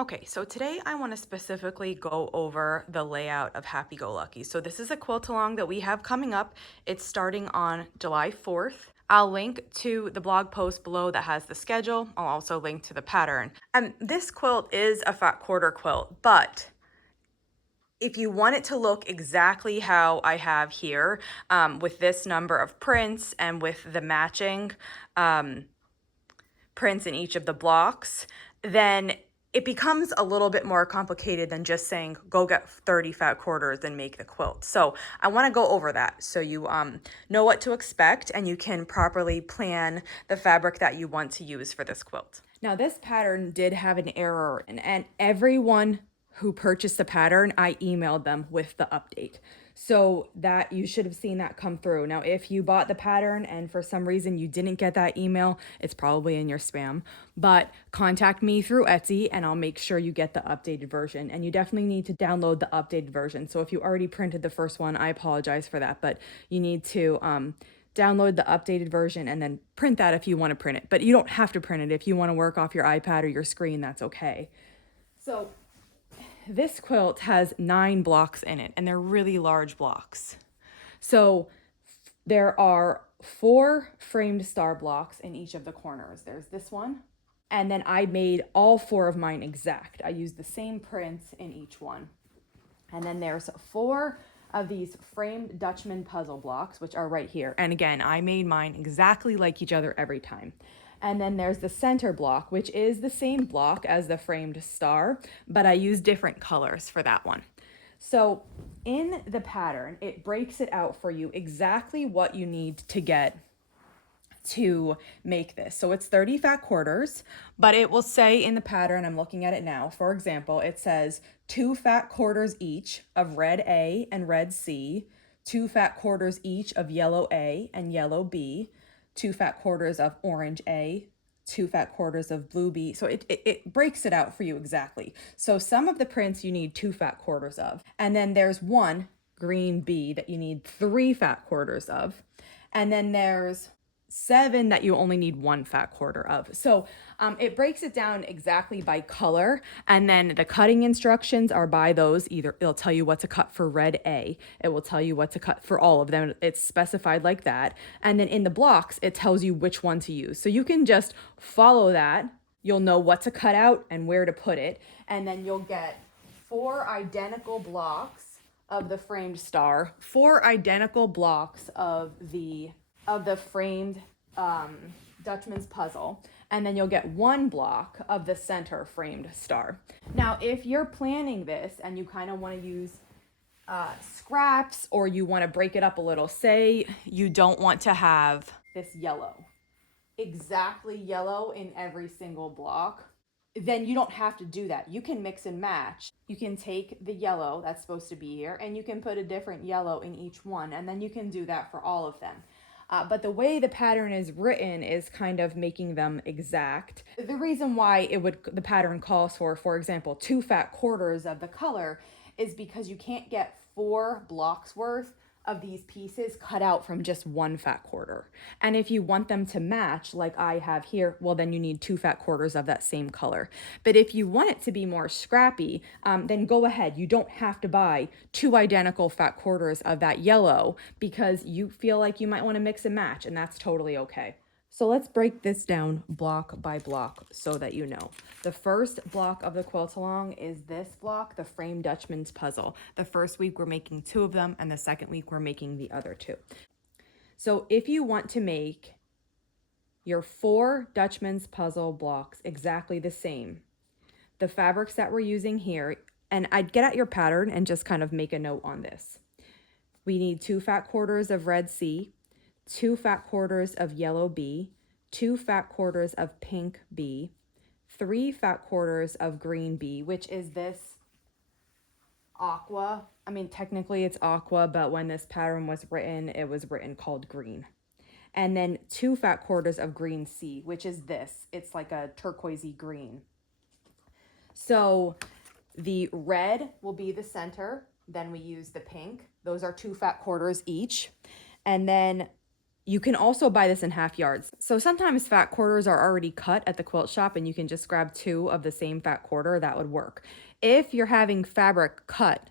Okay, so today I want to specifically go over the layout of Happy Go Lucky. So this is a quilt along that we have coming up. It's starting on July 4th. I'll link to the blog post below that has the schedule. I'll also link to the pattern. And this quilt is a fat quarter quilt, but if you want it to look exactly how I have here, with this number of prints and with the matching prints in each of the blocks, then it becomes a little bit more complicated than just saying go get 30 fat quarters and make the quilt. So I want to go over that so you know what to expect and you can properly plan the fabric that you want to use for this quilt. Now this pattern did have an error, and everyone who purchased the pattern, I emailed them with the update. So that you should have seen that come through. Now, if you bought the pattern and for some reason you didn't get that email, it's probably in your spam, but contact me through Etsy and I'll make sure you get the updated version. And you definitely need to download the updated version. So if you already printed the first one, I apologize for that, but you need to download the updated version and then print that if you want to print it. But you don't have to print it. If you want to work off your iPad or your screen, that's okay. So this quilt has 9 blocks in it, and they're really large blocks. So there are 4 framed star blocks in each of the corners. There's this one, and then I made all 4 of mine exact. I used the same prints in each one. And then there's 4 of these framed Dutchman puzzle blocks, which are right here. And again, I made mine exactly like each other every time. And then there's the center block, which is the same block as the framed star, but I use different colors for that one. So in the pattern, it breaks it out for you exactly what you need to get to make this. So it's 30 fat quarters, but it will say in the pattern, I'm looking at it now, for example, it says 2 fat quarters each of red A and red C, 2 fat quarters each of yellow A and yellow B, 2 fat quarters of orange A, 2 fat quarters of blue B. So it breaks it out for you exactly. So some of the prints you need 2 fat quarters of. And then there's 1 green B that you need 3 fat quarters of. And then there's 7 that you only need 1 fat quarter of. So it breaks it down exactly by color, and then the cutting instructions are by those. Either it'll tell you what to cut for red A, it will tell you what to cut for all of them. It's specified like that. And then in the blocks, it tells you which one to use. So you can just follow that. You'll know what to cut out and where to put it. And then you'll get 4 identical blocks of the framed star, 4 identical blocks of the framed Dutchman's puzzle, and then you'll get 1 block of the center framed star. Now, if you're planning this and you kind of want to use scraps, or you want to break it up a little, say you don't want to have this yellow, exactly yellow in every single block, then you don't have to do that. You can mix and match. You can take the yellow that's supposed to be here and you can put a different yellow in each one, and then you can do that for all of them. But the way the pattern is written is kind of making them exact. The reason why the pattern calls for example, 2 fat quarters of the color is because you can't get 4 blocks worth of these pieces cut out from just 1 fat quarter. And if you want them to match like I have here, well, then you need 2 fat quarters of that same color. But if you want it to be more scrappy, then go ahead. You don't have to buy 2 identical fat quarters of that yellow because you feel like you might want to mix and match, and that's totally okay. So let's break this down block by block so that you know. The first block of the quilt along is this block, the framed Dutchman's puzzle. The first week we're making 2 of them, and the second week we're making the other 2. So if you want to make your 4 Dutchman's puzzle blocks exactly the same, the fabrics that we're using here, and I'd get at your pattern and just kind of make a note on this. We need 2 fat quarters of red C, 2 fat quarters of yellow B, 2 fat quarters of pink B, 3 fat quarters of green B, which is this aqua. I mean, technically it's aqua, but when this pattern was written, it was written called green. And then 2 fat quarters of green C, which is this. It's like a turquoisey green. So the red will be the center. Then we use the pink. Those are 2 fat quarters each. And then You can also buy this in half yards. So sometimes fat quarters are already cut at the quilt shop and you can just grab 2 of the same fat quarter. That would work. If you're having fabric cut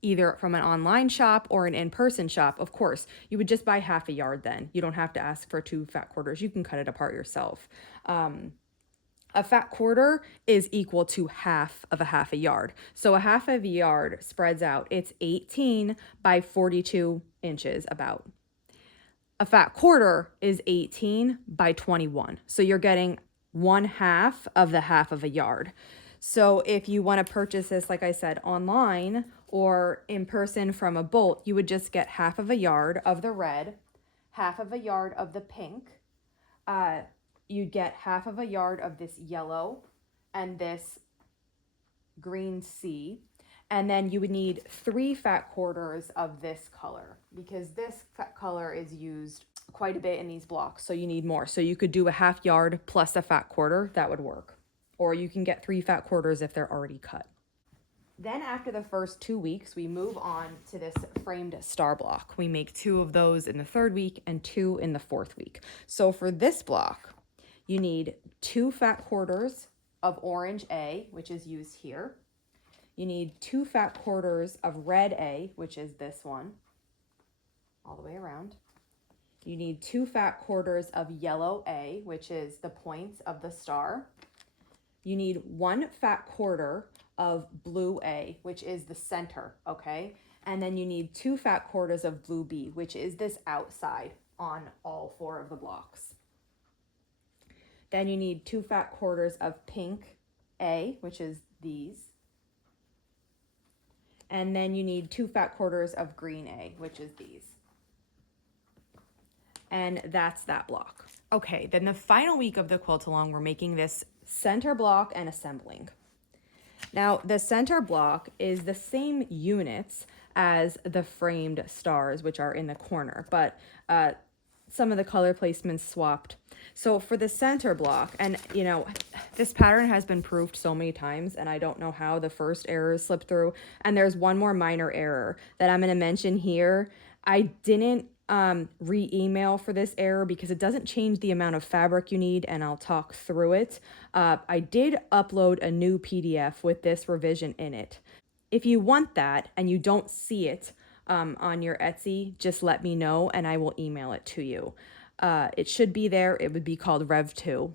either from an online shop or an in-person shop, of course, you would just buy half a yard then. You don't have to ask for 2 fat quarters. You can cut it apart yourself. A fat quarter is equal to half a yard. So a half of a yard spreads out. It's 18 by 42 inches about. A fat quarter is 18 by 21. So you're getting 1/2 of the half of a yard. So if you want to purchase this, like I said, online or in person from a bolt, you would just get half of a yard of the red, half of a yard of the pink. You'd get half of a yard of this yellow and this green C. And then you would need 3 fat quarters of this color because this fat color is used quite a bit in these blocks. So you need more. So you could do a half yard plus a fat quarter. That would work. Or you can get 3 fat quarters if they're already cut. Then after the first 2 weeks, we move on to this framed star block. We make 2 of those in the 3rd week and 2 in the 4th week. So for this block, you need 2 fat quarters of orange A, which is used here. You need 2 fat quarters of red A, which is this one, all the way around. You need 2 fat quarters of yellow A, which is the points of the star. You need 1 fat quarter of blue A, which is the center, okay? And then you need 2 fat quarters of blue B, which is this outside on all 4 of the blocks. Then you need 2 fat quarters of pink A, which is these. And then you need 2 fat quarters of green A, which is these. And that's that block. Okay, then the final week of the quilt along, we're making this center block and assembling. Now, the center block is the same units as the framed stars, which are in the corner, but some of the color placements swapped. So for the center block, and you know, this pattern has been proofed so many times and I don't know how the first errors slipped through. And there's one more minor error that I'm going to mention here. I didn't re-email for this error because it doesn't change the amount of fabric you need, and I'll talk through it. I did upload a new PDF with this revision in it. If you want that and you don't see it on your Etsy, just let me know and I will email it to you. It should be there. It would be called Rev 2.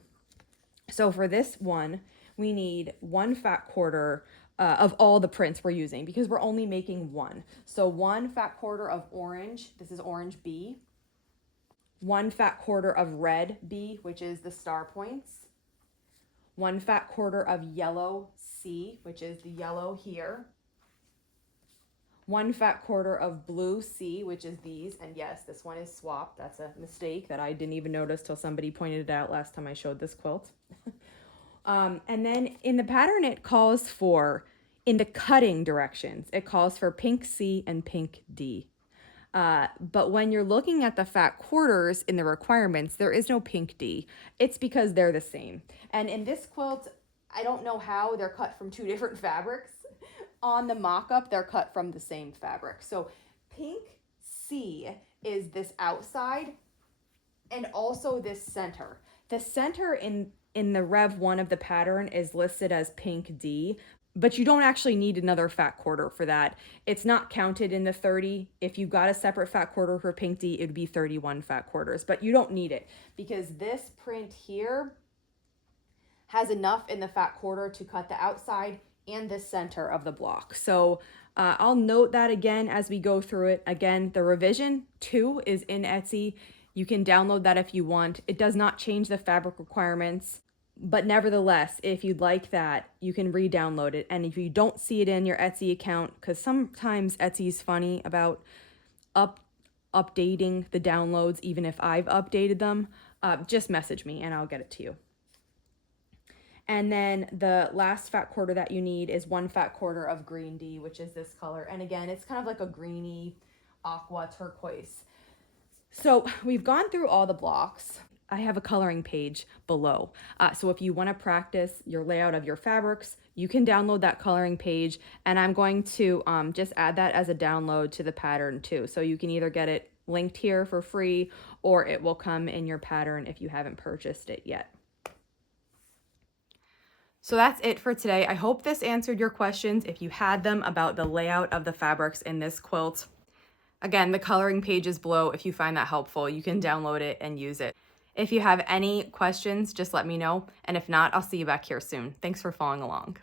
So for this one, we need 1 fat quarter of all the prints we're using because we're only making 1. So 1 fat quarter of orange, this is orange B. 1 fat quarter of red B, which is the star points. 1 fat quarter of yellow C, which is the yellow here. 1 fat quarter of blue C, which is these. And yes, this one is swapped. That's a mistake that I didn't even notice till somebody pointed it out last time I showed this quilt. And then in the pattern, it calls for, in the cutting directions, it calls for pink C and pink D. But when you're looking at the fat quarters in the requirements, there is no pink D. It's because they're the same. And in this quilt, I don't know how they're cut from 2 different fabrics. On the mock-up, they're cut from the same fabric. So pink C is this outside and also this center. The center in the Rev 1 of the pattern is listed as pink D, but you don't actually need another fat quarter for that. It's not counted in the 30. If you got a separate fat quarter for pink D, it would be 31 fat quarters, but you don't need it because this print here has enough in the fat quarter to cut the outside and the center of the block. So I'll note that again as we go through it. Again, the revision 2 is in Etsy. You can download that if you want. It does not change the fabric requirements, but nevertheless, if you'd like that, you can re-download it. And if you don't see it in your Etsy account, because sometimes Etsy's funny about updating the downloads, even if I've updated them, just message me and I'll get it to you. And then the last fat quarter that you need is 1 fat quarter of green D, which is this color. And again, it's kind of like a greeny aqua turquoise. So we've gone through all the blocks. I have a coloring page below. So if you want to practice your layout of your fabrics, you can download that coloring page. And I'm going to just add that as a download to the pattern too. So you can either get it linked here for free, or it will come in your pattern if you haven't purchased it yet. So that's it for today. I hope this answered your questions if you had them about the layout of the fabrics in this quilt. Again, the coloring page is below. If you find that helpful, you can download it and use it. If you have any questions, just let me know. And if not, I'll see you back here soon. Thanks for following along.